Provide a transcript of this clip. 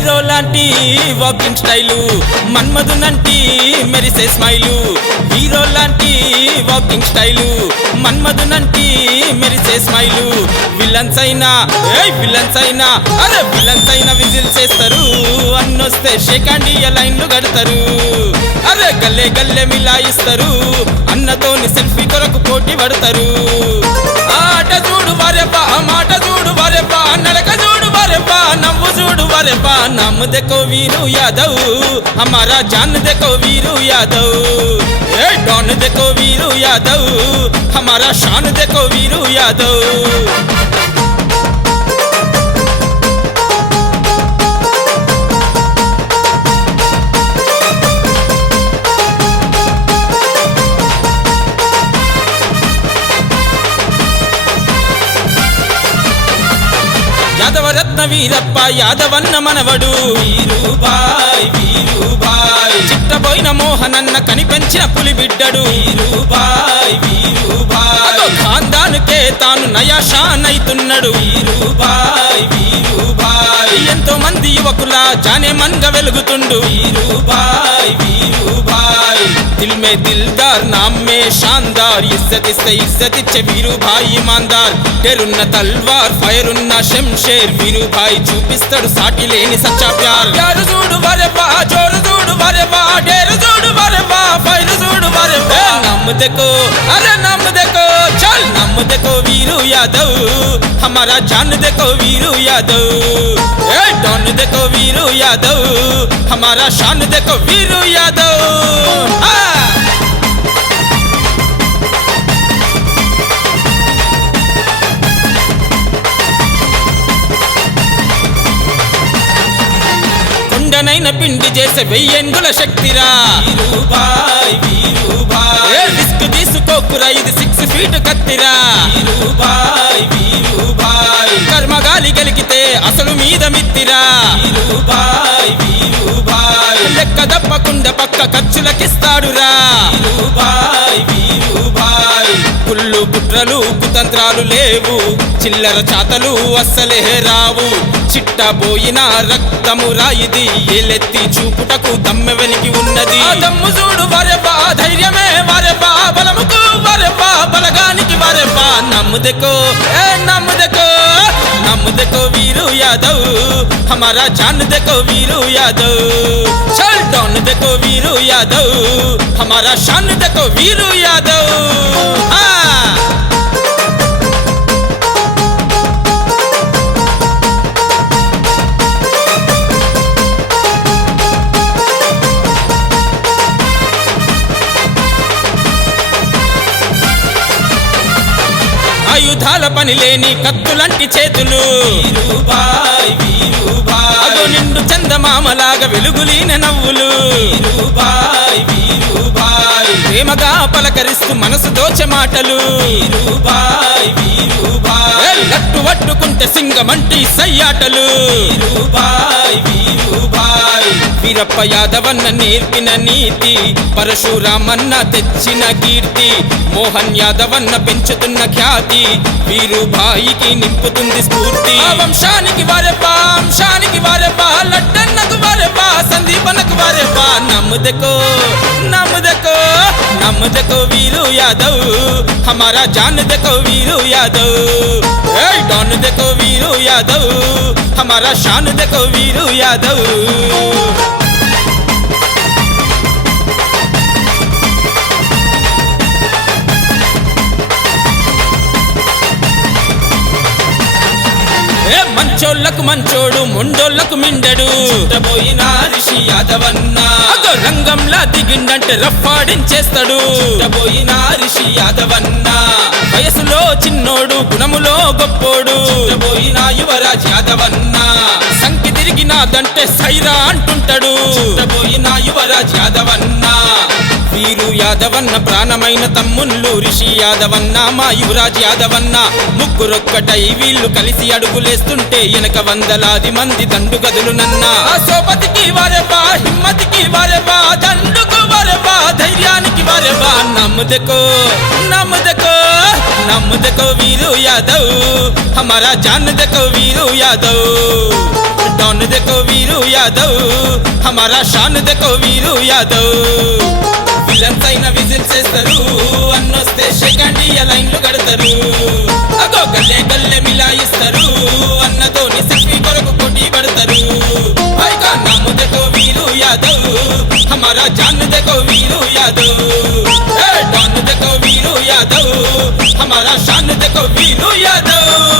hero లాంటి walking style మన్మధునంటి మెరిసే smile hero లాంటి వాకింగ్ స్టైలు మన్మధునంటి మెరిసే స్మైలు విలన్స్ అయినా అరే విలన్స్ అయినా విజిల్ చేస్తారు అన్నొస్తే షేకాండి లైన్లు కడతారు అరే గల్లే గల్లే మిలాయిస్తారు అన్నతోని సెల్ఫీ కొరకు పోటీ పడతారు ఆట చూడు వరెబ్బా మాట చూడు వరెబ్బా నడక చూడు వరెబ్బా నవ్వు చూడు వరెబ్బా నమ్ देखो वीरू यादव हमारा जान देखो वीरू यादव ए डॉन देखो वीरू यादव हमारा शान देखो वीरू यादव యాదవ రత్న వీరప్ప యాదవన్న మనవడు వీరుబాయ్ చిట్టబోయిన మోహనన్న కనిపెంచిన పులి బిడ్డడు వీరుబాయ్ ఖాందానుకే తాను నయాషాన్ అయితున్నాడు వీరుబాయ్ ఎంతో మంది యువకుల జానే మన్గా వెలుగుతుండు వీరుబాయ్ दिल में दिलदार नाम में शानदार इज्जत इस्ते इज्जत इच्छे वीरू भाई ईमानदार डेरुन्न तलवार फायर उन्न शमशेर वीरू भाई చూపిస్తాడు సాటి లేని సచ్చా ప్యార్ యారు చూడు వరెబా జోరు చూడు వరెబా డేరు చూడు వరెబా ఫైర్ చూడు వరెబా నమ్ देखो अरे नम देखो चल नम देखो वीरू यादव हमारा जान देखो वीरू यादव ए डॉन देखो वीरू यादव हमारा शान देखो वीरू यादव కొండనైన పిండి చేసే వెయ్యేంగుల శక్తిరా వీరుబాయ్ రిస్క్ తీసుకోకురా ఇది 6 ఫీట్ కత్తిరా వీరుబాయ్ కర్మగాలి గలిగితే అసలు మీద మిత్తిరా వీరుబాయ్ లెక్క దప్పకుండా పక్క ఖర్చులకిస్తాడురా వీరుబాయ్ కుళ్ళు కుట్రలు కుతంత్రాలు లేవు చిల్లర చాతలు అస్సలే రావు చిట్టబోయిన రక్తము రాయిది ఏలెత్తి చూపుటకు దమ్మె వెనికి ఉన్నది దమ్ము చూడు వరెబా ధైర్యమే వరెబా బలముకు వరెబా బలగానికి వరెబా నమ్ देखो वीरू यादव हमारा जान देखो वीरू यादव चल डॉन देखो वीरू यादव हमारा शान देखो वीरू यादव ఆయుధాల పని లేని కత్తులంటి చేతులు అదో నిండు చందమామలాగా వెలుగులీన నవ్వులు ప్రేమగా పలకరిస్తూ మనసు దోచే మాటలు లట్టు పట్టుకుంటే సింగమంటి సయ్యాటలు వీరప్ప యాదవన్న నేర్పిన నీతి పరశురామన్న తెచ్చిన కీర్తి మోహన్ యాదవన్న పెంచుతున్న ఖ్యాతి వీరుబాయికి నింపుతుంది స్ఫూర్తి వంశానికి వారెబ్బా లడ్డన్నకు వారెబ్బా సందీపనకు వారెబ్బా నమ్ देखो वीरू यादव हमारा जान देखो वीरू यादव ए डॉन देखो वीरू यादव हमारा शान देखो वीरू यादव మంచోళ్ళకు మంచోడు మొండోళ్ళకు మిండడు పోయిన రిషి యాదవన్న రంగంలా దిగిండంటే రఫ్ఫాడించేస్తాడు పోయిన రిషి యాదవన్న వయసులో చిన్నోడు గుణములో గొప్పోడు పోయిన యువరాజ్ యాదవన్న సంకి తిరిగినాదంటే సైరా అంటుంటాడు పోయిన యువరాజ్ యాదవన్న వీరు యాదవన్న ప్రాణమైన తమ్ముళ్ళు రిషి యాదవన్న మా యువరాజ్ యాదవన్న ముగ్గురొక్కటై వీళ్ళు కలిసి అడుగులేస్తుంటే వెనక వందలాది మంది దండు గదులునన్నా సోపతికి వారెబా హిమ్మతికి వారెబా దండుకు వారెబా ధైర్యానికి వారెబా నమ్ देखो वीरू यादव हमारा जान देखो वीरू यादव डॉन देखो वीरू यादव हमारा शान देखो वीरू यादव విలన్స్ అయిన విజిల్ చేస్తారు అన్నొస్తే సెకండ్ లైన్లు కడతారు అగో గల్లే గల్లే మిలాయిస్తారు అన్నతోని సెల్ఫీ కొరకు పోటీ పడతారు పైగా నాము देखो वीरू यादव हमारा जान देखो वीरू यादव डॉन देखो वीरू यादव हमारा शान देखो वीरू यादव